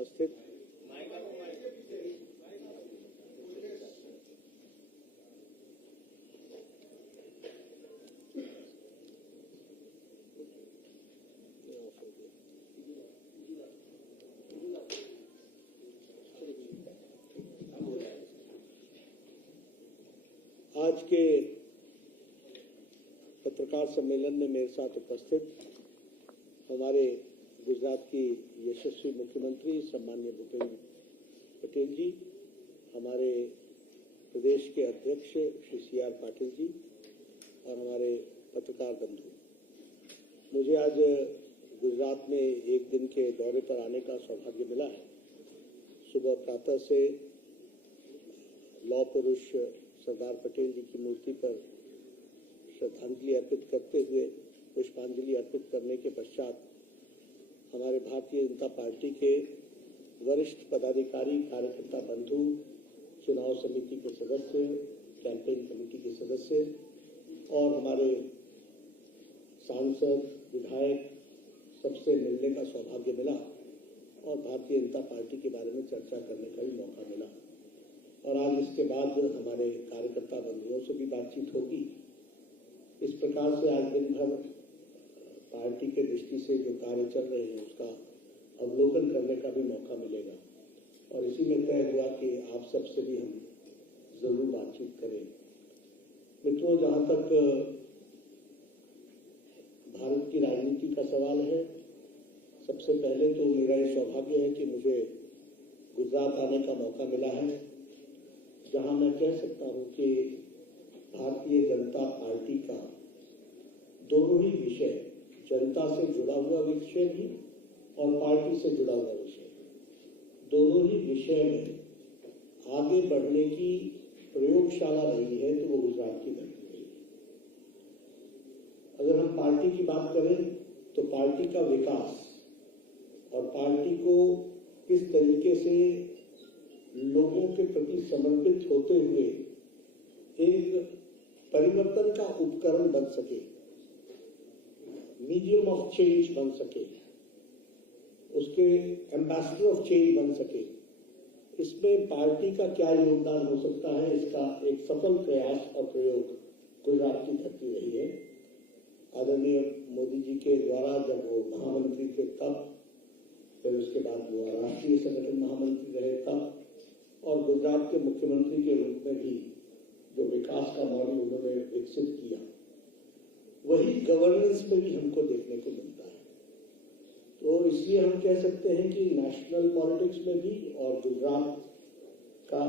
उपस्थित आज के पत्रकार सम्मेलन में मेरे साथ उपस्थित हमारे गुजरात की यशस्वी मुख्यमंत्री सम्माननीय भूपेंद्र पटेल जी, हमारे प्रदेश के अध्यक्ष श्री CR पाटिल जी और हमारे पत्रकार बंधु, मुझे आज गुजरात में एक दिन के दौरे पर आने का सौभाग्य मिला है। सुबह प्रातः से लौह पुरुष सरदार पटेल जी की मूर्ति पर श्रद्धांजलि अर्पित करते हुए पुष्पांजलि अर्पित करने के पश्चात हमारे भारतीय जनता पार्टी के वरिष्ठ पदाधिकारी, कार्यकर्ता बंधु, चुनाव समिति के सदस्य, कैंपेन कमेटी के सदस्य और हमारे सांसद, विधायक सबसे मिलने का सौभाग्य मिला और भारतीय जनता पार्टी के बारे में चर्चा करने का भी मौका मिला। और आज इसके बाद हमारे कार्यकर्ता बंधुओं से भी बातचीत होगी। इस प्रकार से आज दिन भर पार्टी के दृष्टि से जो कार्य चल रहे हैं उसका अवलोकन करने का भी मौका मिलेगा और इसी में तय हुआ कि आप सबसे भी हम जरूर बातचीत करें। मित्रों, जहां तक भारत की राजनीति का सवाल है, सबसे पहले तो मेरा ये सौभाग्य है कि मुझे गुजरात आने का मौका मिला है, जहां मैं कह सकता हूं कि भारतीय जनता पार्टी का दोनों ही विषय, जनता से जुड़ा हुआ विषय भी और पार्टी से जुड़ा हुआ विषय, दोनों ही विषय में आगे बढ़ने की प्रयोगशाला रही है तो वो गुजरात की धरती रही है। अगर हम पार्टी की बात करें तो पार्टी का विकास और पार्टी को किस तरीके से लोगों के प्रति समर्पित होते हुए एक परिवर्तन का उपकरण बन सके, मीडियम ऑफ चेंज बन सके, उसके एम्बेसडर ऑफ चेंज बन सके, इसमें पार्टी का क्या योगदान हो सकता है, इसका एक सफल प्रयास और प्रयोग गुजरात की धरती रही है। आदरणीय मोदी जी के द्वारा जब वो महामंत्री थे तब, फिर उसके बाद वो राष्ट्रीय संगठन महामंत्री रहे तब, और गुजरात के मुख्यमंत्री के रूप में भी जो विकास का मॉडल उन्होंने विकसित किया, वही गवर्नेंस में भी हमको देखने को मिलता है। तो इसलिए हम कह सकते हैं कि नेशनल पॉलिटिक्स में भी और गुजरात का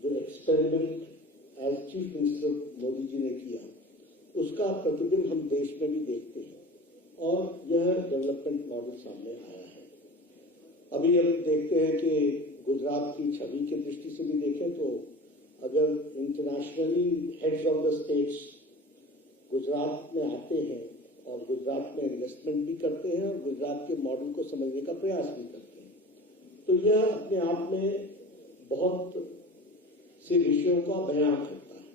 जो experiment as chief minister Modi ji ने किया, उसका प्रतिबिंब हम देश में भी देखते हैं और यह डेवलपमेंट मॉडल सामने आया है। अभी हम देखते हैं कि गुजरात की छवि की दृष्टि से भी देखें तो अगर internationally heads of the states Gujarat में आते हैं और गुजरात में इन्वेस्टमेंट भी करते हैं और गुजरात के मॉडल को समझने का प्रयास भी करते हैं, तो यह अपने आप में बहुत से विषयों का बयान करता है।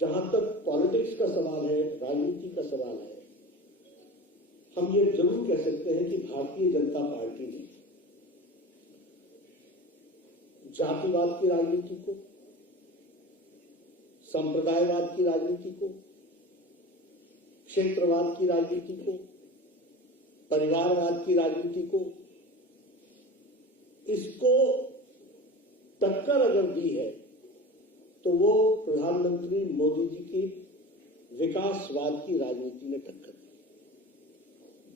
जहां तक पॉलिटिक्स का सवाल है, राजनीति का सवाल है, हम ये जरूर कह सकते हैं कि भारतीय जनता पार्टी ने जातिवाद की राजनीति को, संप्रदायवाद की राजनीति को, क्षेत्रवाद की राजनीति को, परिवारवाद की राजनीति को, इसको टक्कर अगर दी है तो वो प्रधानमंत्री मोदी जी की विकासवाद की राजनीति ने टक्कर दी।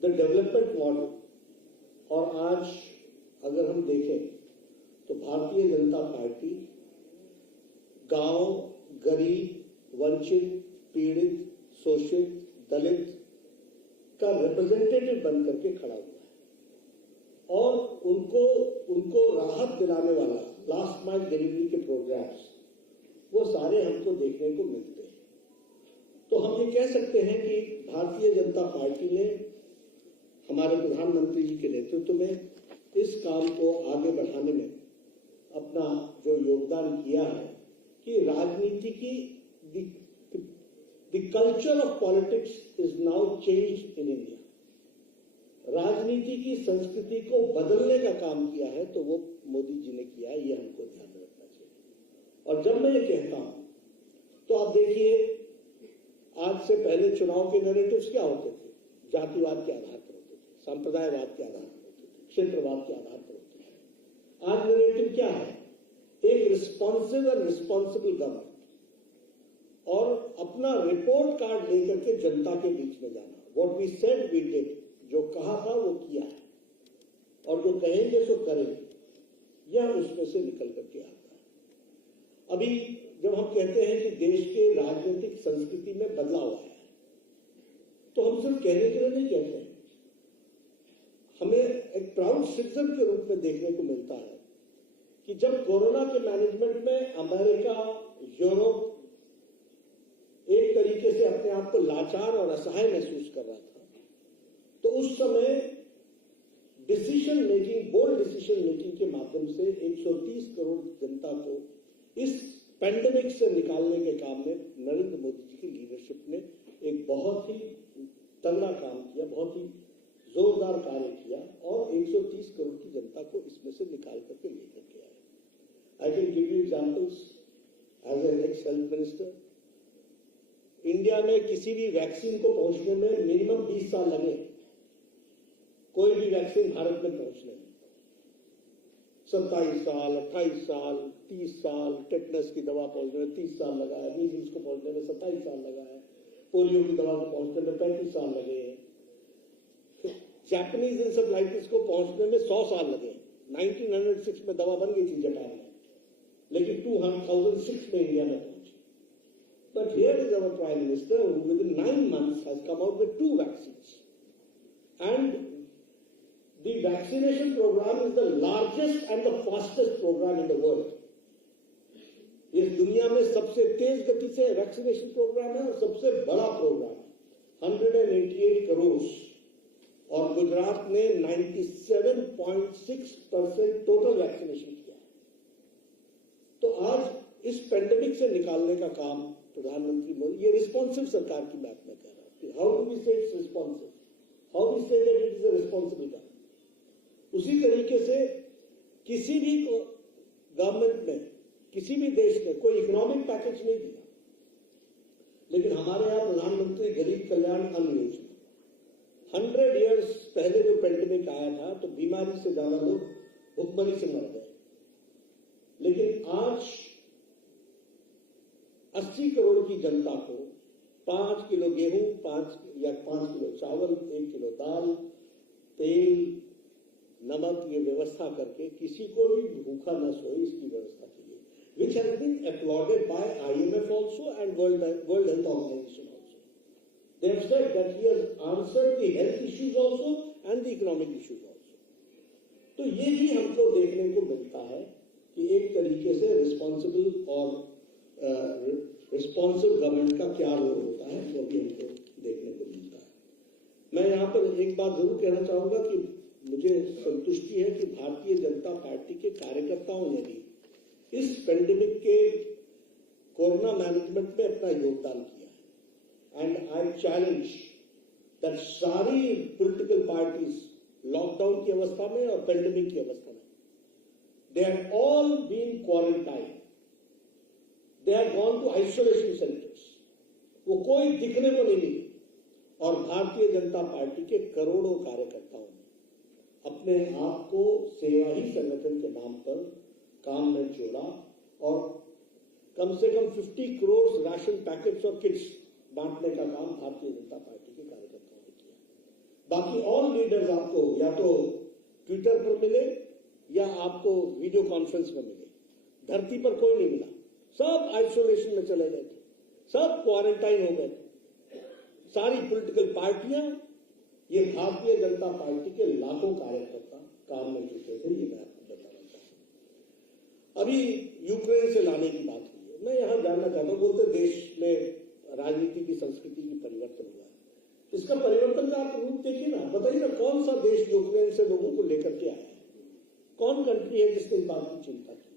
द डेवलपमेंट मॉडल, और आज अगर हम देखें तो भारतीय जनता पार्टी गांव, गरीब, वंचित, पीड़ित, शोषित, दलित का रिप्रेजेंटेटिव बनकर के खड़ा हुआ है और उनको राहत दिलाने वाला लास्ट माइल डिलीवरी के प्रोग्राम्स वो सारे हमको देखने को मिलते हैं। तो हम ये कह सकते हैं कि भारतीय जनता पार्टी ने हमारे प्रधानमंत्री जी के नेतृत्व में इस काम को आगे बढ़ाने में अपना जो योगदान किया है कि राजनीति की the culture of politics is now changed in India. राजनीति की संस्कृति को बदलने का काम किया है तो वो मोदी जी ने किया है, ये हमको ध्यान में रखना चाहिए। और जब मैं ये कहता हूं तो आप देखिए, आज से पहले चुनाव के नैरेटिव्स क्या होते थे? जातिवाद के आधार पर होते थे, संप्रदायवाद के आधार पर होते थे, क्षेत्रवाद के आधार पर होते थे। आज नैरेटिव क्या है? एक रिस्पॉन्सिव और रिस्पॉन्सिबल गवर्नमेंट और अपना रिपोर्ट कार्ड लेकर के जनता के बीच में जाना। What we said we did, जो कहा था वो किया है और जो कहेंगे सो करेंगे, यह उसमें से निकल करके आता है। अभी जब हम कहते हैं कि देश के राजनीतिक संस्कृति में बदलाव आया है, तो हम सिर्फ कहने के लिए नहीं कहते हैं, हमें एक प्राउड सिटीजन के रूप में देखने को मिलता है कि जब कोरोना के मैनेजमेंट में अमेरिका, यूरोप एक तरीके से अपने आप को लाचार और असहाय महसूस कर रहा था, तो उस समय decision making, bold decision making के माध्यम से 130 करोड़ जनता को इस पैंडेमिक से निकालने के काम में नरेंद्र मोदी जी की लीडरशिप ने एक बहुत ही तगड़ा काम किया, बहुत ही जोरदार कार्य किया और 130 करोड़ की जनता को इसमें से निकाल करके लेकर के आए। I can give you examples as an ex health minister. India में किसी भी वैक्सीन को पहुंचने में मिनिमम 20 साल लगे, कोई भी वैक्सीन भारत में पहुंचने में 27 साल, 28 साल, 30 साल, टेटनस की दवा पहुंचने में 30 साल लगा है, मीजल्स को पहुंचने में 27 साल लगा है, पोलियो की दवा को पहुंचने में 35 साल लगे हैं, जापानीज इंसेफ्लाइटिस को पहुंचने में 100 साल लगे। 1906 में दवा बन गई थी जापान में, लेकिन 2006 में इंडिया में पहुंची। But here is our Prime Minister who within 9 months has come out with 2 vaccines. And the vaccination program is the largest and the fastest program in the world. इस दुनिया में सबसे तेज गति से वैक्सीनेशन प्रोग्राम है और सबसे बड़ा प्रोग्राम है, 188 करोड़, और गुजरात ने 97.6% टोटल वैक्सीनेशन किया। तो आज इस पेंडेमिक से निकालने का काम प्रधानमंत्री मोदी, ये रिस्पॉन्सिव सरकार की बात मैं कह रहा हूं। How do we say it's responsive, how we say that it is a responsible government. उसी तरीके से किसी भी गवर्नमेंट में, किसी भी देश ने कोई इकोनॉमिक पैकेज नहीं दिया, लेकिन हमारे यहां प्रधानमंत्री गरीब कल्याण अन्न योजना, 100 ईयर्स पहले जो पेंडेमिक आया था तो बीमारी से ज्यादा लोग भुखमरी से मर गए, लेकिन आज 80 करोड़ की जनता को 5 किलो गेहूं, 5 किलो चावल, 1 किलो दाल, तेल, नमक, ये व्यवस्था करके किसी को भी भूखा न सोए, इसकी व्यवस्था की गई, which has been applauded by IMF also and World Health Organization also. They have said that he has answered the health issues also and the economic issues also. तो ये भी हमको देखने को मिलता है कि एक तरीके से रिस्पॉन्सिबल और रिस्पॉन्सिव गवर्नमेंट का क्या रोल होता है, वो भी हमको देखने को मिलता है। मैं यहाँ पर एक बात जरूर कहना चाहूंगा कि मुझे संतुष्टि है कि भारतीय जनता पार्टी के कार्यकर्ताओं ने भी इस पेंडेमिक के कोरोना मैनेजमेंट में अपना योगदान किया है। एंड आई चैलेंज दैट सारी पॉलिटिकल पार्टीज लॉकडाउन की अवस्था में और पेंडेमिक की अवस्था में, they have all been quarantine, they have gone to isolation centres, वो कोई दिखने को नहीं मिली, और भारतीय जनता पार्टी के करोड़ों कार्यकर्ताओं ने अपने आप को सेवा ही संगठन के नाम पर काम में जोड़ा और कम से कम 50 करोड़ राशन पैकेट्स और किट्स बांटने का काम भारतीय जनता पार्टी के कार्यकर्ताओं ने किया। बाकी ऑल लीडर्स आपको या तो ट्विटर पर मिले या आपको वीडियो कॉन्फ्रेंस में मिले, धरती पर कोई नहीं मिला, सब आइसोलेशन में चले गए थे, सब क्वारंटाइन हो गए थे। सारी पॉलिटिकल पार्टियां, ये भारतीय जनता पार्टी के लाखों कार्यकर्ता काम में जुटे थे, ये मैं आपको बताना चाहूंगा। अभी यूक्रेन से लाने की बात हुई है, मैं यहां जानना चाहता हूं, बोलते देश में राजनीति की संस्कृति की परिवर्तन हुआ है, इसका परिवर्तन का आप रूप देखिए ना, बताइए ना कौन सा देश यूक्रेन से लोगों को लेकर के आया है, कौन कंट्री है जिसने इस बात की चिंता की?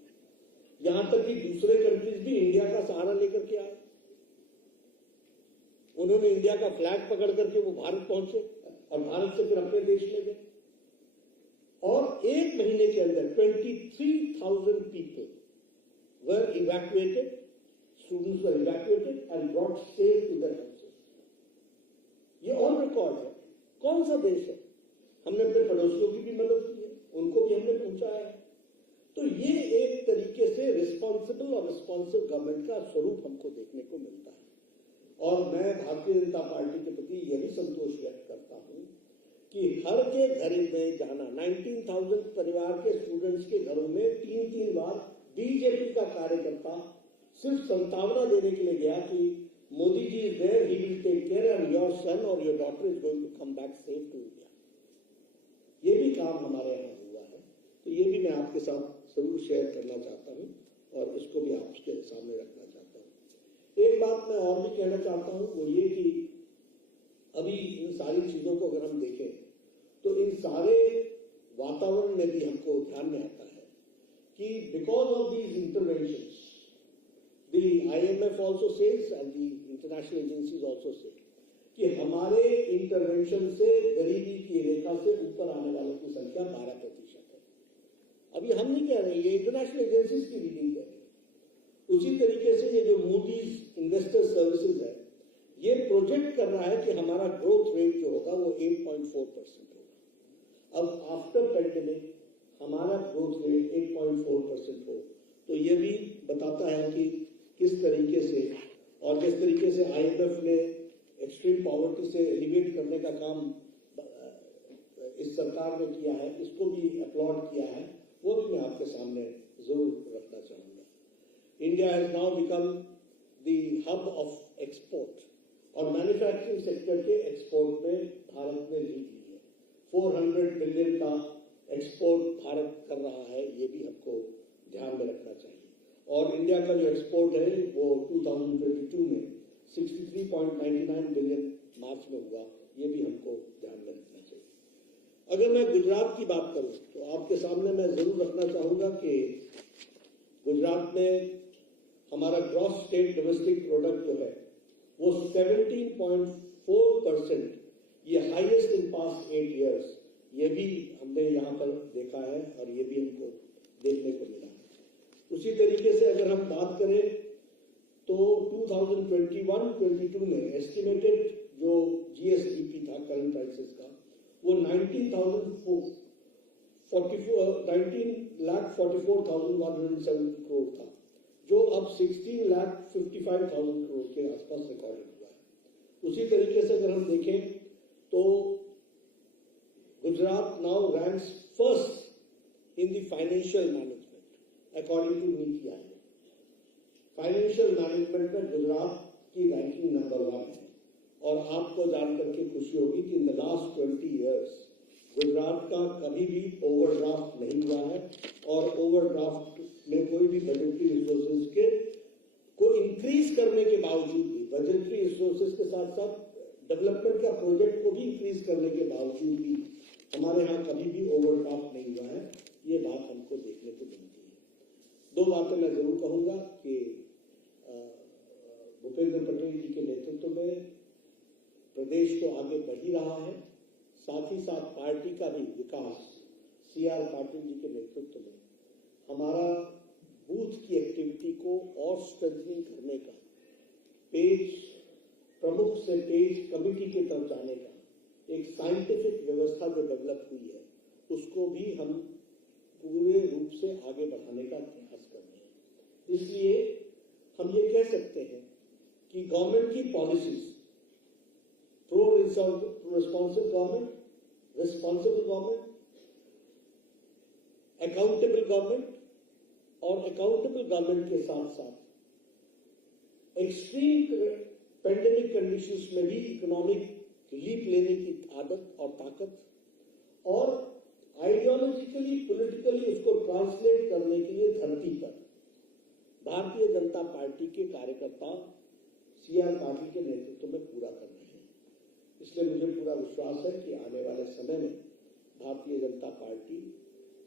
यहां तक कि दूसरे कंट्रीज भी इंडिया का सहारा लेकर के आए, उन्होंने इंडिया का फ्लैग पकड़ करके वो भारत पहुंचे, और भारत से फिर अपने देश में गए और एक महीने के अंदर 23,000 people were evacuated, students were evacuated and brought safe to their houses. ये ऑन रिकॉर्ड है। कौन सा देश है? हमने अपने पड़ोसियों की भी मदद की है, उनको भी हमने पहुंचाया है। तो ये एक तरीके से रिस्पॉन्सिबल और रिस्पॉन्सिव गवर्नमेंट का स्वरूप हमको देखने को मिलता है। और मैं भारतीय जनता पार्टी के प्रति यह भी संतोष व्यक्त करता हूं कि हर के घर में जाना, 19,000 परिवार के स्टूडेंट्स के घरों में 3-3 बार बीजेपी का कार्यकर्ता सिर्फ संतावना देने के लिए गया कि Modi ji is there, he will take care and your son और your daughter is going to come back safe to India. ये भी काम हमारे यहाँ हुआ है, तो ये भी मैं आपके साथ जरूर शेयर करना चाहता हूँ और इसको भी आपके सामने रखना चाहता हूँ। एक बात मैं और भी कहना चाहता हूँ, वो ये कि अभी इन सारी चीजों को अगर हम देखें तो इन सारे वातावरण में भी हमको ध्यान में आता है कि because of these interventions the IMF also says and the international agencies also say कि हमारे इंटरवेंशन से गरीबी की रेखा से ऊपर आने वालों की संख्या 12% है। अभी हम नहीं कह रहे, ये इंटरनेशनल एजेंसीज की रीडिंग कह रही है। उसी तरीके से ये जो मूडीज इन्वेस्टर सर्विसेज है, ये प्रोजेक्ट कर रहा है कि हमारा ग्रोथ रेट जो होगा वो 8.4% होगा। अब आफ्टर पेंडेमिक हमारा ग्रोथ रेट 8.4% हो, तो ये भी बताता है कि किस तरीके से और जिस तरीके से IMF ने एक्सट्रीम पॉवर्टी से एलिवेट करने का काम इस सरकार ने किया है, इसको भी अपलॉड किया है, वो भी मैं आपके सामने जरूर रखना चाहूंगा। India has now become the hub of export और मैन्युफैक्चरिंग सेक्टर के एक्सपोर्ट में भारत ने लीड ली है। 400 बिलियन का एक्सपोर्ट भारत कर रहा है, ये भी हमको ध्यान में रखना चाहिए। और इंडिया का जो एक्सपोर्ट है वो 2022 में 63.99 बिलियन मार्च में हुआ, ये भी हमको ध्यान में रखना चाहिए। अगर मैं गुजरात की बात करूं तो आपके सामने मैं जरूर रखना चाहूंगा कि गुजरात में हमारा ग्रॉस स्टेट डोमेस्टिक प्रोडक्ट जो है वो 17.4%, ये हाईएस्ट इन पास्ट 8 years, ये भी हमने यहाँ पर देखा है और ये भी हमको देखने को मिला है। उसी तरीके से अगर हम बात करें तो 2021-22 में एस्टिमेटेड जो GSDP था करंट प्राइसेस का वो 19,44,170 करोड़ था, जो अब 16,55,000 करोड़ के आसपास रिकॉर्डेड हुआ है। उसी तरीके से अगर हम देखें तो Gujarat now ranks first in the financial management according to Niti Aayog. Financial management में गुजरात की रैंकिंग नंबर 1 है। और आपको जानकर के खुशी होगी कि in the last 20 years Gujarat का कभी भी ओवरड्राफ्ट नहीं हुआ है और ओवरड्राफ्ट में कोई भी बजटरी रिसोर्सेज के को इंक्रीज करने के बावजूद भी, बजटरी रिसोर्सेज के साथ साथ डेवलपमेंट का प्रोजेक्ट को भी इंक्रीज करने के बावजूद भी हमारे यहाँ कभी भी ओवरड्राफ्ट नहीं हुआ है। ये बात हमको देखने को मिलती है। 2 बातें मैं जरूर कहूंगा कि भूपेंद्र पटेल जी के नेतृत्व में प्रदेश तो आगे बढ़ ही रहा है, साथ ही साथ पार्टी का भी विकास CR पाटिल जी के नेतृत्व में हमारा बूथ की एक्टिविटी को और स्ट्रेंथनिंग करने का, पेज प्रमुख से पेज कमेटी के तरफ जाने का एक साइंटिफिक व्यवस्था जो डेवलप हुई है, उसको भी हम पूरे रूप से आगे बढ़ाने का प्रयास कर रहे हैं। इसलिए हम ये कह सकते हैं कि गवर्नमेंट की policies, pro responsive government, responsible government, accountable government और अकाउंटेबल गवर्नमेंट के साथ साथ एक्सट्रीम पेंडेमिक कंडीशंस में भी इकोनॉमिक रिलीफ लेने की आदत और ताकत और आइडियोलॉजिकली पॉलिटिकली उसको ट्रांसलेट करने के लिए धरती पर भारतीय जनता पार्टी के कार्यकर्ता CR पाटिल के नेतृत्व में पूरा कर रहे हैं। इसलिए मुझे पूरा विश्वास है कि आने वाले समय में भारतीय जनता पार्टी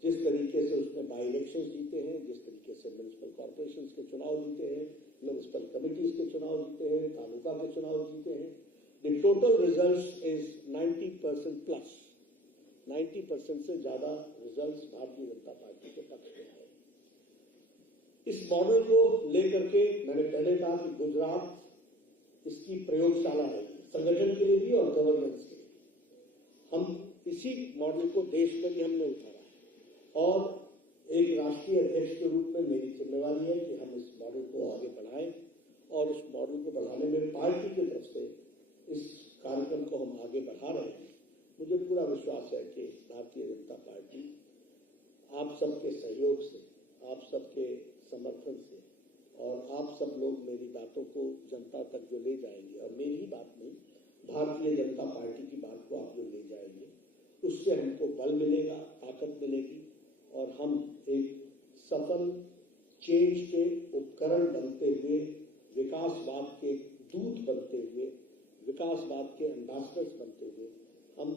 जिस तरीके से उसने बाई इलेक्शन जीते हैं, जिस तरीके से म्युनिसिपल कॉर्पोरेशन के चुनाव जीते हैं, म्युनिसिपल कमिटीज के चुनाव जीते हैं, तालुका के चुनाव जीते हैं, the total results is 90% plus. 90% से ज्यादा रिजल्ट्स भारतीय जनता पार्टी के पक्ष में आए। इस मॉडल को लेकर के मैंने पहले कहा कि गुजरात इसकी प्रयोगशाला है, संगठन के लिए भी और गवर्नेंस के लिए। हम इसी मॉडल को देश में भी हमने उतारा है और एक राष्ट्रीय अध्यक्ष के रूप में मेरी जिम्मेवारी है कि हम इस मॉडल को आगे बढ़ाएं और उस मॉडल को बढ़ाने में पार्टी की तरफ से इस कार्यक्रम को हम आगे बढ़ा रहे हैं। मुझे पूरा विश्वास है कि भारतीय जनता पार्टी आप सबके सहयोग से, आप सबके समर्थन से और आप सब लोग मेरी बातों को जनता तक जो ले जाएंगे, और मेरी ही बात नहीं, भारतीय जनता पार्टी की बात को आप जो ले जाएंगे, उससे हमको बल मिलेगा, ताकत मिलेगी और हम एक सफल चेंज के उपकरण बनते हुए, विकासवाद के दूत बनते हुए, विकासवाद के एम्बेसडर्स बनते हुए हम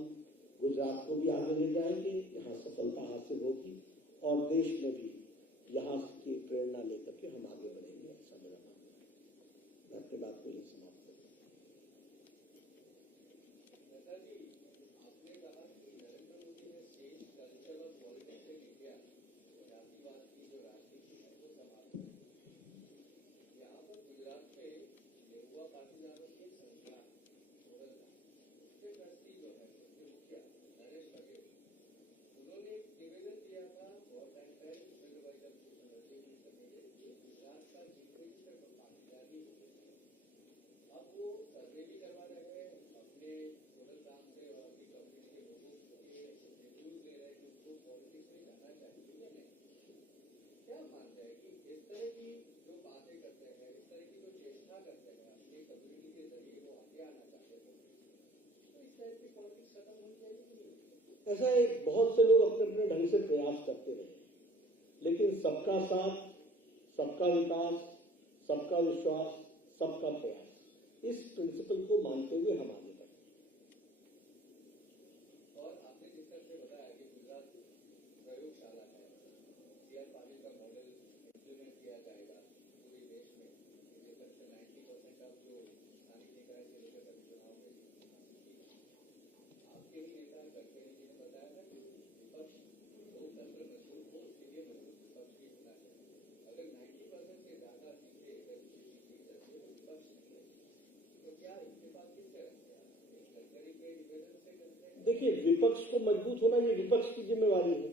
गुजरात को भी आगे ले जाएंगे, यहाँ सफलता हासिल होगी और देश में भी यहाँ की प्रेरणा लेकर के हम आगे बढ़ेंगे, ऐसा मेरा मानना है। मैं अपनी बात को यही समाप्त करूंगा। नेताजी, आपने कहा कि नरेंद्र मोदी ने चेंज कल्चर और पॉलिटिक्स इन इंडिया, जातिवाद की जो राजनीति है वो समाप्त कर। यहाँ पर गुजरात में नेरुआ पाटीदारों की संस्था उसके ट्रस्टी जो है उसके मुखिया नरेश बघेल, उन्होंने एक निवेदन दिया था वॉलेंटाइन सुपरवाइजर गुजरात का जितने भी सिर्फ भागीदारी अब वो सर्वे भी करवा रहे हैं अपने सोडल काम से और अपनी कम्युनिटी के लोगों को शेड्यूल दे रहे हैं कि उनको पॉलिटिक्स में जाना चाहिए या नहीं। क्या मानते हैं कि इस तरह की जो बातें करते हैं, इस तरह की जो चेष्टा करते हैं अपनी कम्युनिटी के जरिए वो आगे आना चाहते हैं, तो इस टाइप की पॉलिटिक्स खत्म होनी चाहिए कि नहीं? ऐसा एक बहुत से लोग अपने अपने ढंग से प्रयास करते रहे, लेकिन सबका साथ, सबका विकास, सबका विश्वास, सबका प्रयास, इस प्रिंसिपल को मानते हुए हम आगे बढ़े। और आपने जिस तरह से बताया कि गुजरात प्रयोगशाला है, सीआर पाटिल का मॉडल इम्प्लीमेंट किया जाएगा पूरे देश में, जिस तरह से 90% ऑफ जो स्थानीय निकाय से लेकर कभी चुनाव में आपके ही नेता गडकरी जी ने बताया था कि विपक्ष लोकतंत्र मजबूत हो उसके लिए मजबूत विपक्ष भी होना चाहिए। अगर 90% के ज्यादा सीटें विपक्ष नहीं है तो क्या इस्तीफा किससे रखेगा? गडकरी के निवेदन से करते हैं? देखिए, विपक्ष को मजबूत होना ये विपक्ष की जिम्मेवारी है।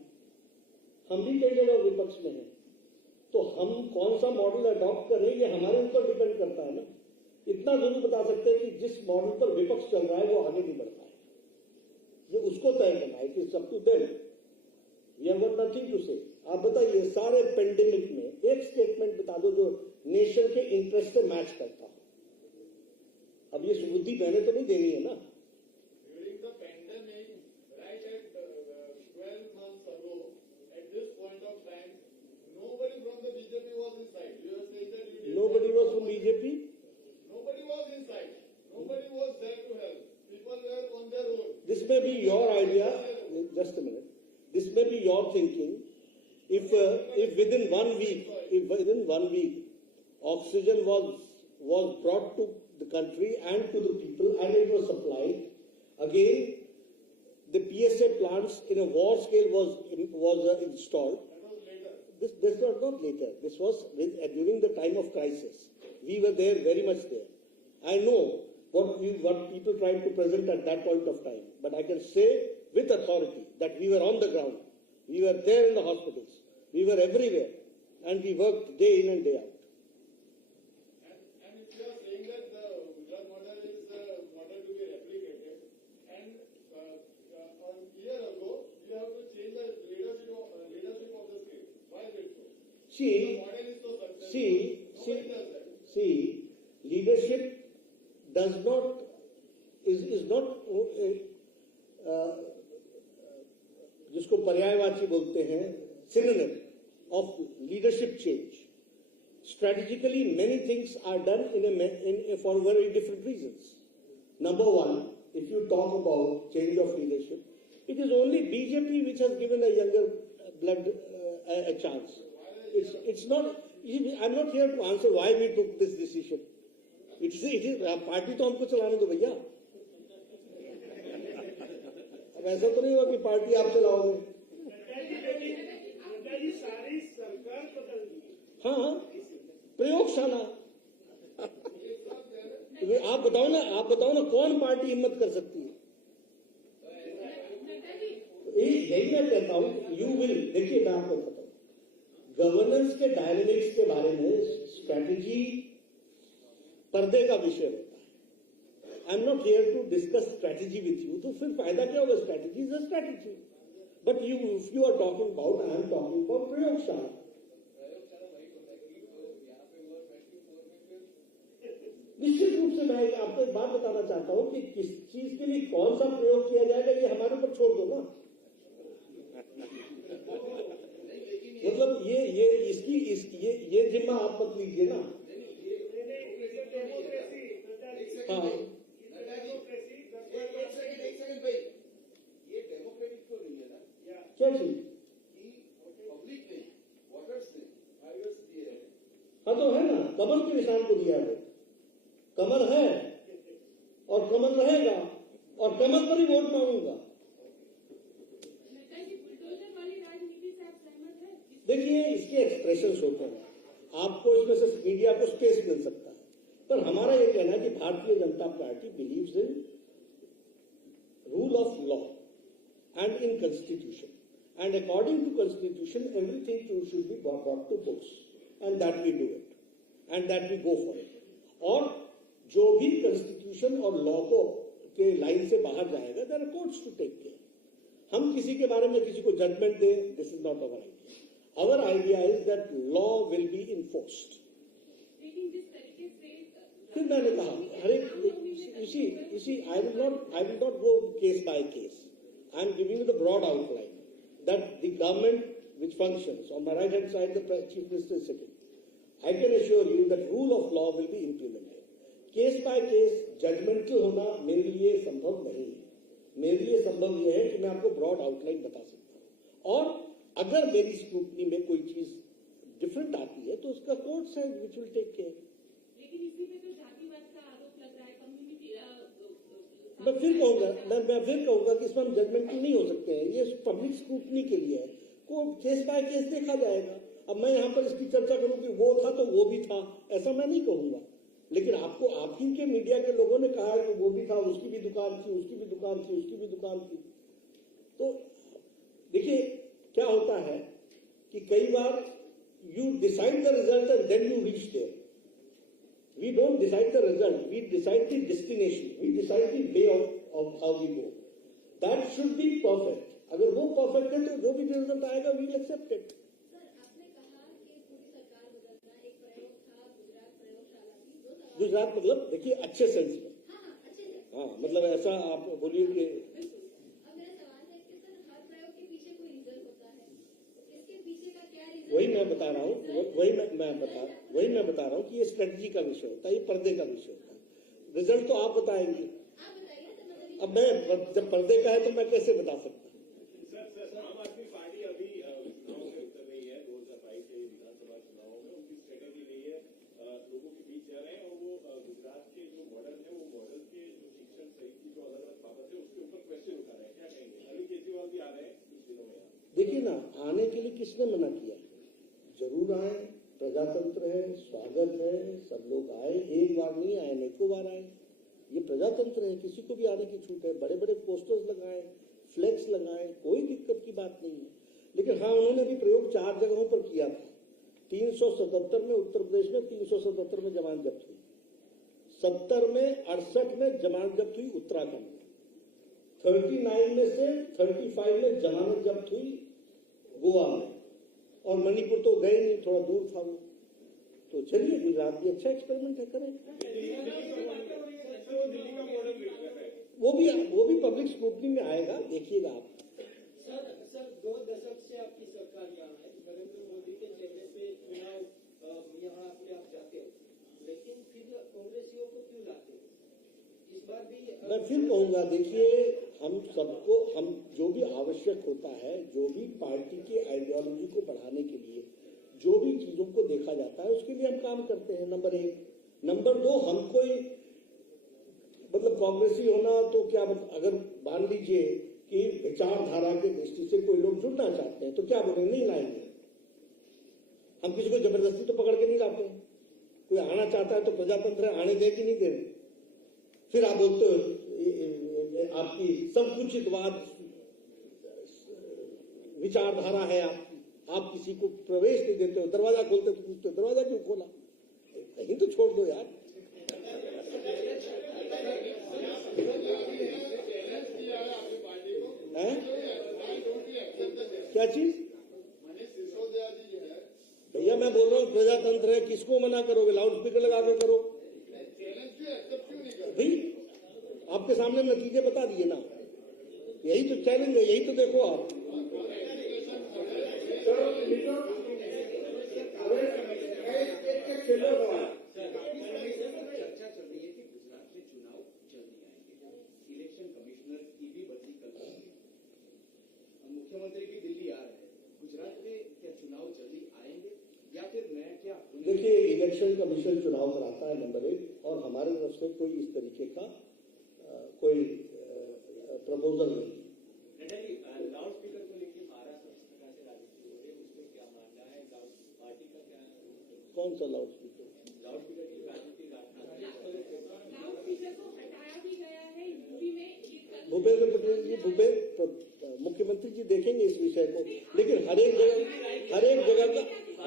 हम भी कई जगह विपक्ष में हैं, तो हम कौन सा मॉडल अडॉप्ट करें ये हमारे ऊपर डिपेंड करता है ना। इतना जरूर बता सकते हैं कि जिस मॉडल पर विपक्ष चल रहा है वो आगे नहीं बढ़ पाएगा, ये उसको तय करना है। It is up to them, we have got nothing to say. आप बताइए, सारे पेंडेमिक में एक स्टेटमेंट बता दो जो नेशन के इंटरेस्ट से मैच करता हो। अब ये सुबुद्धि मैंने तो नहीं देनी है ना। During the pandemic, right at 12 months ago, at this point of time, nobody from the BJP was inside. You are saying that you did. Nobody was from BJP. Nobody was inside. Nobody was there to help. People were on their own. This may be your idea. Just a minute. This may be your thinking. If within 1 week, oxygen was brought to the country and to the people, and it was supplied. Again, the PSA plants in a war scale was installed. That was later. This was not later. This was during the time of crisis. We were there, very much there. I know what people tried to present at that point of time, but I can say with authority that we were on the ground. We were there in the hospitals. We were everywhere, and we worked day in and day out. And if you are saying that the Gujarat model is a model to be replicated, and a year ago you have to change the leadership of the state. Why is it so? The model is so successful. Nobody does that. Leadership does not is not जिसको पर्यायवाची बोलते हैं, synonym of leadership change. Strategically, many things are done for very different reasons. Number one, if you talk about change of leadership, it is only BJP which has given a younger blood a chance. It's not. I'm not here to answer why we took this decision. It is party तो हमको चलाने दो भैया. अब ऐसा तो नहीं होगा कि पार्टी आप चलाओगे। सारी सरकार बदल दी। हाँ, प्रयोगशाला। आप बताओ ना कौन पार्टी हिम्मत कर सकती है? यही मैं कहता हूं, यू विल, देखिए मैं आपको बताऊं, गवर्नेंस के डायनेमिक्स के बारे में स्ट्रैटेजी पर्दे का विषय होता है। I am not here to discuss strategy with you, तो फिर फायदा क्या होगा? Strategy is a strategy, but if you are talking about, I am talking about प्रयोगशाला। निश्चित रूप से मैं आपको एक बात बताना चाहता हूं कि किस चीज के लिए कौन सा प्रयोग किया जाएगा ये हमारे ऊपर छोड़ दो ना। मतलब ये जिम्मा आप मत लीजिए ना। हाँ, ये डेमोक्रेटिक तो नहीं है ना? क्या चीज? पब्लिक ने, वोटर्स ने आईएस दिए हैं। हाँ तो है ना, कमल के निशान को दिया है। कमल है और कमल रहेगा और कमल पर ही वोट मांगूंगा। देखिए इसके एक्सप्रेशंस होते हैं, आपको इसमें से मीडिया को स्पेस मिल सकता है, पर हमारा ये कहना है कि Bharatiya Janata Party believes in rule of law and in constitution, and according to constitution everything should be brought to books, and that we do it and that we go for it. और जो भी कॉन्स्टिट्यूशन और लॉ को के line से बाहर जाएगा, there are courts to take care. हम किसी के बारे में किसी को जजमेंट दें, this is not our idea. Our idea is that law will be enforced. फिर मैंने कहा हर एक इसी I will not go case by case. I am giving you the broad outline that the government which functions on my right hand side, the chief minister is sitting. I can assure you that rule of law will be implemented. Case by case judgmental होना मेरे लिए संभव नहीं है। मेरे लिए संभव यह है कि मैं आपको broad outline बता सकता हूँ, और अगर मेरी स्क्रूटनी में कोई चीज डिफरेंट आती है तो उसका कोर्ट्स है विच विल टेक केयर। लेकिन इसी में तो जातिवाद का आरोप लग रहा है, कम्युनिटी। मैं फिर कहूंगा कि इसमें हम जजमेंटल नहीं हो सकते हैं, ये पब्लिक स्क्रूटनी के लिए है, को केस बाय केस देखा जाएगा। अब मैं यहाँ पर इसकी चर्चा करूं कि वो था तो वो भी था, ऐसा मैं नहीं कहूंगा, लेकिन आपको आप ही के मीडिया के लोगों ने कहा है कि वो भी था, उसकी भी दुकान थी, उसकी भी दुकान थी, उसकी भी दुकान थी। तो देखिए क्या होता है कि कई बार you decide the result and then you reach there. We don't decide the result, we decide the destination, we decide the way of how we go. That should be perfect. अगर वो परफेक्ट है तो जो भी result आएगा we will accept it. Sir आपने कहा कि पूरी सरकार बदलना एक प्रयोग था, गुजरात प्रयोगशाला की। गुजरात मतलब देखिए अच्छे सेंस में, हाँ अच्छे से। हाँ मतलब ऐसा आप बोलिए कि वही मैं बता रहा हूँ, वही मैं बता रहा हूँ कि ये स्ट्रेटजी का विषय होता है, ये पर्दे का विषय होता है। रिजल्ट तो आप बताएंगे। अब मैं जब पर्दे का है तो मैं कैसे बता सकता हूँ? सर आम आदमी पार्टी अभी चुनाव में उतर रही है, 2022 के विधानसभा चुनाव में उनकी स्ट्रेटेजी रही है, लोगों के बीच जा रहे हैं, और वो गुजरात के जो मॉडल है, वो मॉडल के जो शिक्षण सहित की जो अलग अलग बाबत है उसके ऊपर क्वेश्चन उठा रहे हैं। क्या कहेंगे? अरविंद केजरीवाल भी आ रहे हैं कुछ दिनों में। देखिए ना, आने के लिए किसने मना किया? जरूर आए, प्रजातंत्र है, स्वागत है, सब लोग आए, एक बार नहीं आए, अनेकों बार आए, ये प्रजातंत्र है, किसी को भी आने की छूट है। बड़े बड़े पोस्टर्स लगाए, फ्लेक्स लगाए, कोई दिक्कत की बात नहीं है। लेकिन हाँ, उन्होंने भी प्रयोग 4 जगहों पर किया था। 377 में उत्तर प्रदेश में 377 में जमानत जब्त हुई, 70 में 68 में जमानत जब्त हुई उत्तराखंड में, 39 में से 35 में जमानत जब्त हुई गोवा में, और मणिपुर तो गए नहीं, थोड़ा दूर था वो। तो चलिए गुजरात भी अच्छा एक्सपेरिमेंट है, करें। वो भी पब्लिक स्क्रूटनी में आएगा, देखिएगा आप। सर 2 दशक से आपकी सरकार यहाँ है, नरेंद्र मोदी के चेहरे पे चुनाव यहाँ अपने आप जाते हो, लेकिन फिर कांग्रेसियों को क्यों लाते हो? इस बार भी मैं फिर कहूंगा, देखिए हम सबको, हम जो भी आवश्यक होता है, जो भी पार्टी की आइडियोलॉजी को बढ़ाने के लिए जो भी चीजों को देखा जाता है, उसके लिए हम काम करते हैं, नंबर 1। नंबर 2, हम कोई मतलब कांग्रेसी होना तो क्या, अगर मान लीजिए कि विचारधारा की दृष्टि से कोई लोग जुड़ना चाहते हैं तो क्या बोलेंगे, नहीं लाएंगे। हम किसी को जबरदस्ती तो पकड़ के नहीं लाते हैं। कोई आना चाहता है तो प्रजातंत्र है, आने दे कि नहीं दे। फिर आप बोलते हो आपकी संकुचितवाद विचारधारा है, आप किसी को प्रवेश नहीं देते हो, दरवाजा खोलते तो पूछते हो दरवाजा क्यों खोला, कहीं तो छोड़ दो यार। क्या चीज? भैया मैं बोल रहा हूँ प्रजातंत्र है, किसको मना करोगे, लाउड स्पीकर लगा के करो भाई। आपके सामने नतीजे बता दिए ना, यही तो चैलेंज है, यही तो देखो आप। चर्चा चल रही है कि गुजरात में चुनाव जल्दी आएंगे, इलेक्शन कमिश्नर की भी बदली कल होगी, मुख्यमंत्री भी दिल्ली आ रहे हैं, गुजरात में क्या चुनाव जल्दी आएंगे या फिर नया क्या? देखिए इलेक्शन कमीशन चुनाव कराता है नंबर 1, और हमारे तरफ से कोई इस तरीके का कोई प्रपोजल नहीं। लाउड स्पीकर को लेकर महाराष्ट्र सरकार से राजनीति हो रही है, उसमें क्या मानना है, पार्टी का क्या? कौन सा लाउड स्पीकर? लाउड स्पीकर की राजनीति लाउड स्पीकर को हटाया भी गया है यूपी में। भूपेंद्र पटेल जी, मुख्यमंत्री जी देखेंगे इस विषय को, लेकिन हर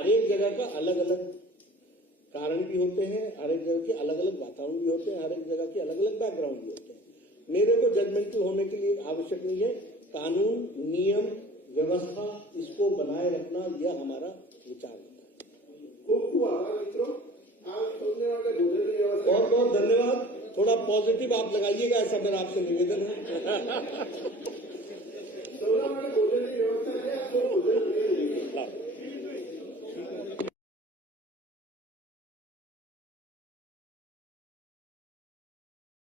एक जगह का अलग अलग कारण भी होते हैं, हर एक जगह के अलग अलग वातावरण भी होते हैं, हर एक जगह के अलग अलग बैकग्राउंड भी होते हैं। मेरे को जजमेंटल होने के लिए आवश्यक नहीं है, कानून नियम व्यवस्था इसको बनाए रखना यह हमारा विचार होता है। खूब आभार मित्रों, आप सुनने वाले भोजन की व्यवस्था बहुत बहुत धन्यवाद। थोड़ा पॉजिटिव आप लगाइएगा, ऐसा मेरा आपसे निवेदन है।